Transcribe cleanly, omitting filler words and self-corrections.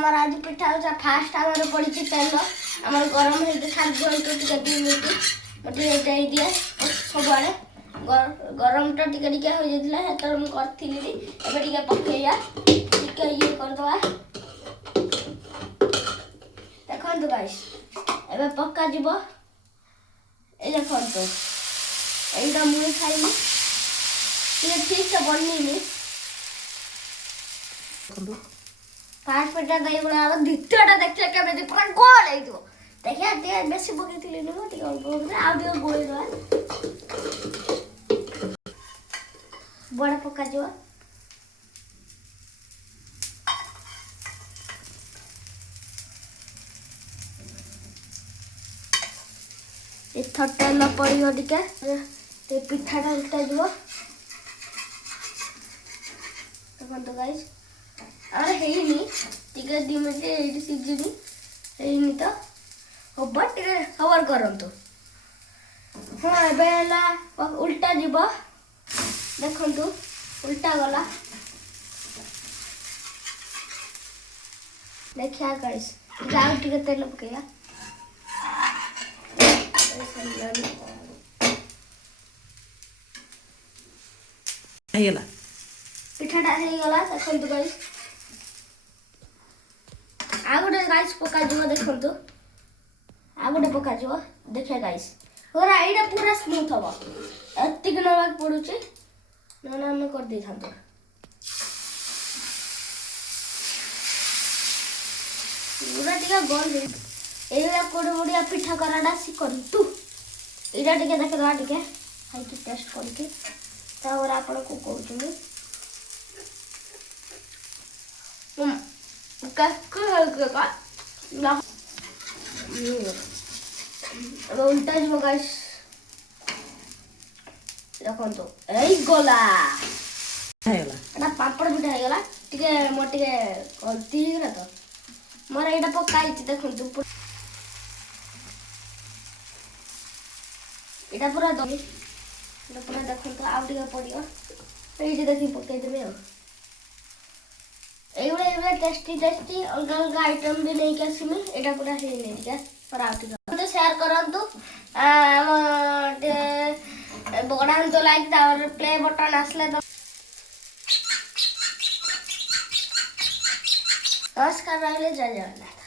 आमर आज पिठा हो फास्ट आमर पड़ी तेल आमर गरम होते छाड़ दिंटू टे 2 मिनिट मोटे दे दिए सबुआड़े गरम टा टिके टिके हो जाता है मुझे करी एबे टिके पकईया टिके ये करदवा देखो गाइस एबे पक्का जीव ए देखो एटा मुझे खाइनी ठीक से बननी फास्ट पेटा दही बना द्वितीयटा देखिए केबे पूरा गोल है देखिए टे बेसी पकईली नुह टे अल्प आ गोल बड़ा पका जो एथर तेल पड़ो टे पिठाटा उल्टा जीव देखो गाइस आर हेनी टिके 2 मिनिट एठी सिझिनी हेनी तो हबो टिके कवर करंतु हां बेला उल्टा जीव देखंतु उल्टा गला देखिया गाइस गाउ टिके तेल पकेया हेला पिठाटा हे गला देखंतु गाइस आ गोटे गाइस पका जो देखंतु आ गोटे पका जो देखिए गाइस होरा एटा पूरा स्मूथ हबो एत्तिक नबाक पडुची ना हम कर दे थांतो पूरा टिका गोल हे एला कोड मुडिया पिठा कराडा सी करी तू एटा टिके देखदवा टिके हाई की टेस्ट करके तावर आपण को कहउछु उल्टा जो गाइस देखो तो ए गला हेला एटा पापड़ पिठा हे गला टिके मो टिके गलती हे गला तो मोर एटा पकाई छि देखो तो एटा पूरा दही एटा पूरा देखो तो आ टिके पड़ियो ए जे देखि पकाई देबे एवढे टेस्टी अलग अलग आइटम भी नहीं क्या सिमी एटा पूरा हे नहीं ठीक है पर आउट तो शेयर करंतु बगड़ान तो लाइक और प्ले बटन आसले तो नमस्कार रहले जय जगन्नाथ।